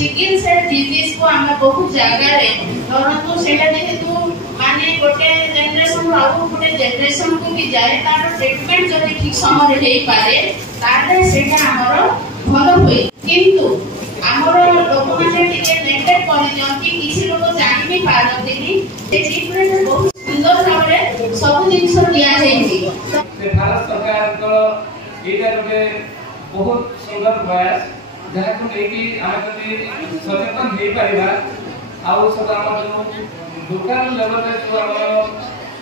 Sickle cell disease को आम बहुत जगार धरतु से माने गोटे जेनरेशन आगु गोटे जेनरेशन को भी जाए तार ट्रीटमेंट जब ठीक समय रे पारे तारे सेटा हमर भल होई किंतु हमर लोक माने टिके नेगलेक्ट करि जंती किसी लोक जानि भी पारंती से ट्रीटमेंट बहुत सुंदर भाबरे सब जिनिस दिया जाइछि से भारत सरकार को एटा गोटे बहुत सुंदर प्रयास जहाँ को लेकि आम जब सचेतन हो पारिबा आउ सब आम जो लोकल लेवल रे जो आम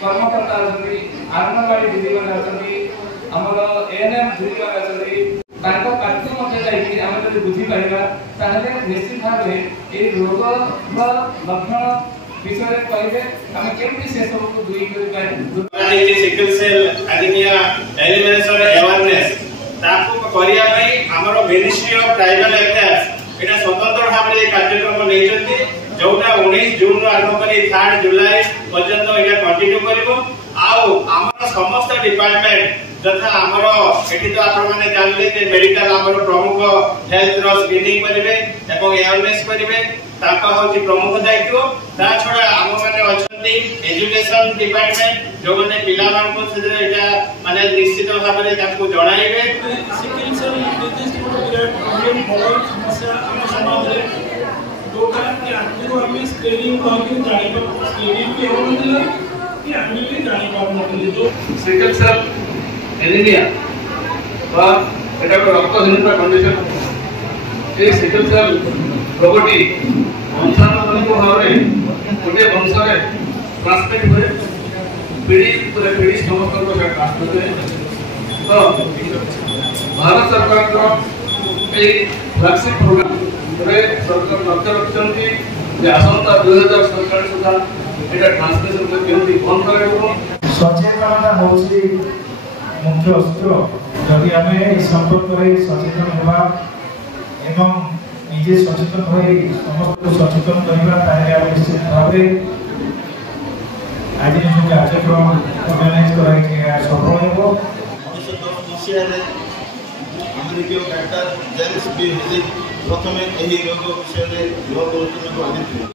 कर्मकर्ता अछंती आंगनवाड़ी दीदी माने अछंती हमर एएनएम दीदी माने अछंती ताको पार्टी मध्ये जाई आम जब बुझी पारिबा ताहले निश्चित भाबे ए रोग लक्षण विषय रे कहबे हम केमति से सब को दुई करि पाए sickle cell anaemia elimination awareness ताको करिया भाई हमरो मिनिस्ट्री ऑफ ट्राइबल अफेयर्स एटा स्वतंत्र भाबरे कार्यक्रम लेजती जोटा 19 जून आरंभ करी 3 जुलाई पर्यंत एटा कंटिन्यू करबो आउ हमर समस्त डिपार्टमेंट तथा हमरो एठी तो आपण माने जानले जे मेडिकल हमरो प्रमुख हेल्थ रो स्क्रीनिंग करिवे एवं अवेयरनेस करिवे ताका होची प्रमुख दायित्व ता छोडा हम माने अछंती एजुकेशन डिपार्टमेंट जो माने पिला मान को से एटा माने निश्चित भाबरे ताको जणाइबे सिकल सेल डिजीज को विराट प्रॉब्लम बहुत समस्या हम समाज रे लोका कि आगु हम स्क्रीनिंग करके जानि पर स्क्रीनिंग के होनदिला कि हम भी जानि पर नथिले जो सिकल सेल एनीमिया बा एटा को रक्तहीनता कंडीशन ए सिकल सेल रोगटी वंशानुक्रमिक भाव गोटे वंश में ट्रांसमिट हुए पीढ़ी पूरे पीढ़ी समस्त को ट्रांसमिट हुए तो भारत सरकार को फ्लैगशिप प्रोग्राम सरकार लक्ष्य रखिंट आसंता 2047 सुधा एटा ट्रांसमिशन को केमती बंद कराइबो सचेतनता होची मुख्य अस्त्र जदि आमे ए संपर्क रे सचेतन होबा एवं निजे सचेतन होई समस्त को सचेतन करबा तारे आमे निश्चित भाबे आज जो कार्यक्रम ऑर्गेनाइज कराई के सफल हेबो 1910 रे अमेरिकीय डॉक्टर जेम्स बी हिजिक प्रथमे एही रोग विषय रे लोक आलोचना को आनिथिले।